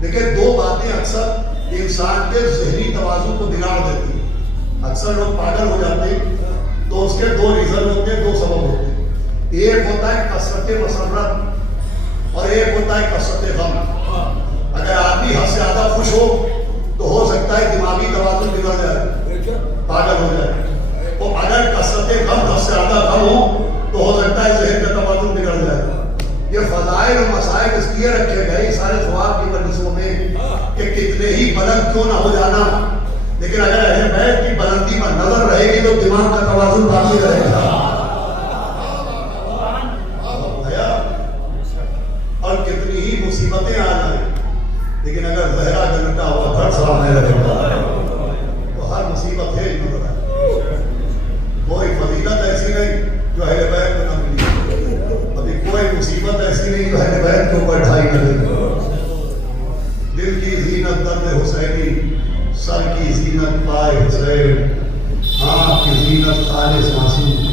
لیکن دو باتیں اکثر انسان کے ذہنی توازن کو بگاڑ دیتی ہیں. اکثر لوگ پاگل ہو جاتے ہیں تو اس کے دو ریزن ہوتے ہیں, دو سبب ہوتے ہیں. ایک ہوتا ہے کثرت مسرت اور ایک ہوتا ہے کثرت غم. اگر آدمی حد سے زیادہ خوش ہو تو ہو سکتا ہے دماغی توازن بگڑ جائے, پاگل ہو جائے. اور اگر کثرت غم حد سے زیادہ غم ہو تو ہو سکتا ہے ذہن کا توازن بگڑ جائے. یہ فضائل اور مسائل اس لیے رکھے گئے سارے ثواب کی مجلسوں میں کہ کتنے ہی بلند کیوں نہ ہو جانا, لیکن اگر اہل بیت کی بلندی پر نظر رہے گی تو دماغ کا توازن باقی رہے گا. اور کتنی ہی مصیبتیں آ جائیں لیکن اگر زہرا جنتا ہوا گھر سامنے رہے گا تو ہر مصیبت ہے نظر آئے. کوئی فضیلت ایسی نہیں جو اہل بیت کو نہ ملی, ابھی کوئی مصیبت ایسی نہیں جو اہل بیت کو بڑھائی نہ دے. دل کی زینت درد حسینی, سر کی زینت پائے حسین, آنکھ کی زینت خالص معصوم,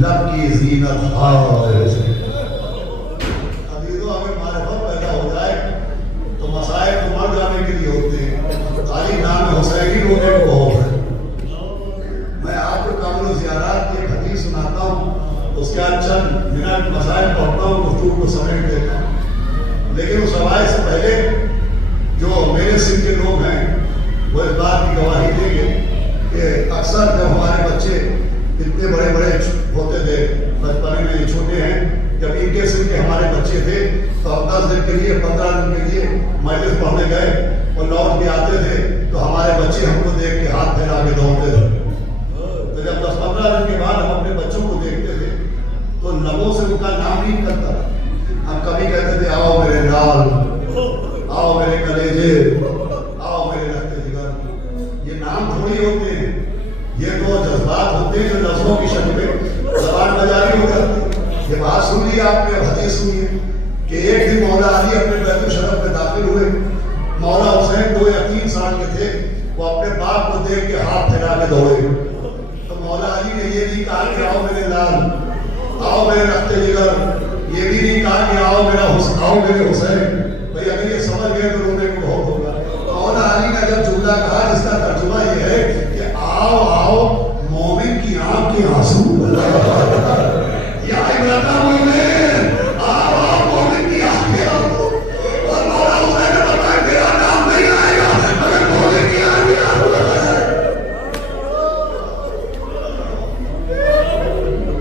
لب کی زینت ہائے حسین. مسائل تو مر جانے کے لیے ہوتے ہیں, خالی نام حسینی ہونے کو ہو. میں آپ کو کامل زیارات کی ایک حدیث سناتا ہوں, اس کے بعد چند منٹ مسائل پڑھتا ہوں, گفتگو کو سمیٹ دیتا ہوں. لیکن اس حوالے سے پہلے جو میرے سن کے لوگ ہیں وہ اس بات کی گواہی دیں گے کہ اکثر جب ہمارے بچے اتنے بڑے بڑے ہوتے تھے, بچپنے میں چھوٹے ہیں, جب ان کے سن کے ہمارے بچے تھے تو ہم 10 دن کے لیے 15 دن کے لیے مجلس پڑھنے گئے اور لوٹ کے آتے تھے تو ہمارے بچے ہم کو دیکھ کے ہاتھ پھیلا کے دوڑتے تھے. تو جب 10-15 دن کے بعد ہم اپنے بچوں کو دیکھتے تھے تو لبوں سے ان کا نام نہیں کرتا. ہم کبھی کہتے تھے آؤ میرے لال, آؤ میرے کلیجے, آؤ میرے رکھتے جگر. یہ نام تھوڑی ہوتے ہیں, یہ تو جذبات ہوتے ہیں جو لفظوں کی شکل میں زبان بجاری ہو جاتی ہے. یہ بات سن لی آپ نے, حدیث سنی کہ ایک دن مولا علی اپنے بیت الشرف میں داخل ہوئے. مولا حسین 2 یا 3 سال کے تھے, وہ اپنے باپ کو دیکھ کے ہاتھ پھیلا کے دوڑے. تو مولا علی نے یہ نہیں کہا کہ آؤ میرے لال, آؤ میرے رخت جگر, یہ بھی نہیں کہا کہ آؤ میرے حسین. بھئی اگر یہ سمجھ گئے تو رونے کو بہت ہوگا. مولا علی نے جب جملہ کہا جس کا ترجمہ یہ ہے کہ آؤ آؤ مومن کی آنکھ کے آنسو, یا عبرت مومن, آؤ آؤ مومن کی آنکھ کے آنسو. اور مولا حسین نے بتایا میرا نام نہیں آئے گا اگر مومن کی آنکھ کے آنسو لگا ہے.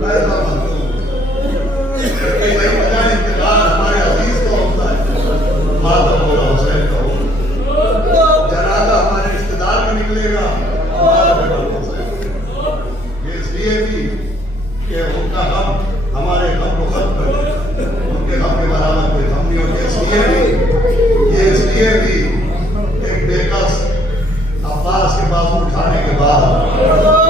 ایسا مانتا ہوں کہ بھائی بجائے انتقال ہمارے عزیز کا ہوتا ہے, ماتم مولا حسین کا ہوتا. جنازہ ہمارے رشتہ دار میں نکلے گا, ہمارا مولا حسین. یہ اس لیے بھی کہ ان کا غم ہمارے غم کو ختم کر دے, ان کے غم کے برابر کوئی غم نہیں ہوتے. اس لیے بھی ایک بے کس عباس کے بازو اٹھانے کے بعد,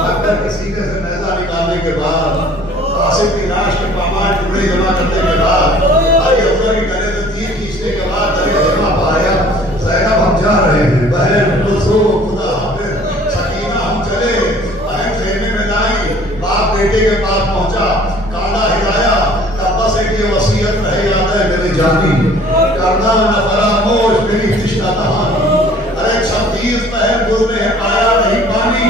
اکبر کے سینے سے نیزہ نکالنے کے بعد, قاسم کی لاش کے پامال ٹکڑے جمع کرنے کے بعد, علی افضل کے گلے سے تیر کھینچنے کے بعد درے خیمہ پایا, زینب ہم جا رہے ہیں, بہن کلثوم خدا حافظ, سکینہ ہم چلے, بہن خیمے میں لائی, باپ بیٹے کے پاس پہنچا, کانڈا ہلایا, تب سے کہ وصیت رہے یاد ہے میری جانی, کرنا نہ فراموش میری تشنہ کہانی. ارے 36 پہر گزرے ہیں آیا نہیں پانی,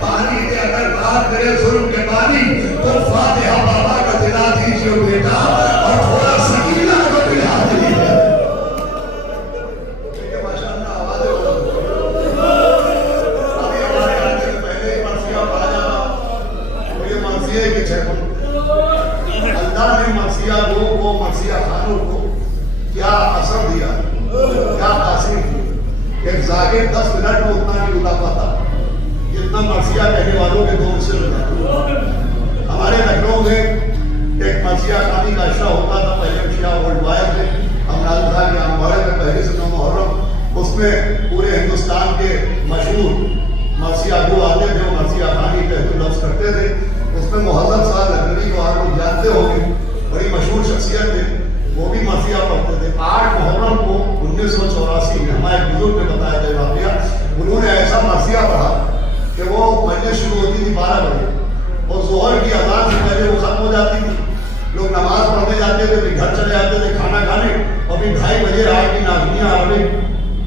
پانی کے اگر بات کرے ظلم کے پانی تو فاتحہ بابا کا دلا دیجئے بیٹا اور تھوڑا سکینہ کو دلا دیجئے. ٹھیک ہے ماشاء اللہ, آوازیں ابھی ہمارے آنے سے پہلے ہی مرثیہ پا جانا, وہ یہ مرثیہ کے چھپن. اللہ نے مرثیہ لوگوں کو, مرثیہ خانوں کو کیا اثر دیا, کیا تاثیر دی. ایک ظاہر 10 منٹ میں اتنا نہیں اٹھا پاتا جتنا مرثیہ کہنے والوں کے 2 حصے میں جاتا. ہمارے لکھنؤ میں ایک مرثیہ خانی کا اشرا ہوتا تھا پہلے شیعہ ورلڈ وائڈ میں, ہم نال تھا کہ ہمارے میں پہلے سے 9 محرم, اس میں پورے ہندوستان کے مشہور مرثیہ گو آتے تھے, وہ مرثیہ خانی تحت لفظ کرتے تھے. اس میں محمد صاحب لکھنوی کو آپ لوگ جانتے ہوں گے, بڑی مشہور شخصیت تھے, وہ بھی مرثیہ پڑھتے تھے. 8 محرم کو 1984 میں ہمارے بزرگ نے بتایا تھا واقعہ, انہوں نے ایسا مرثیہ پڑھا کہ وہ مجلس شروع ہوتی تھی 12 بجے اور ظہر کی اذان سے پہلے وہ ختم ہو جاتی تھی. لوگ نماز پڑھنے جاتے تھے, پھر گھر چلے جاتے تھے کھانا کھانے, اور پھر 2:30 بجے رات کی نازنیاں آ گئی.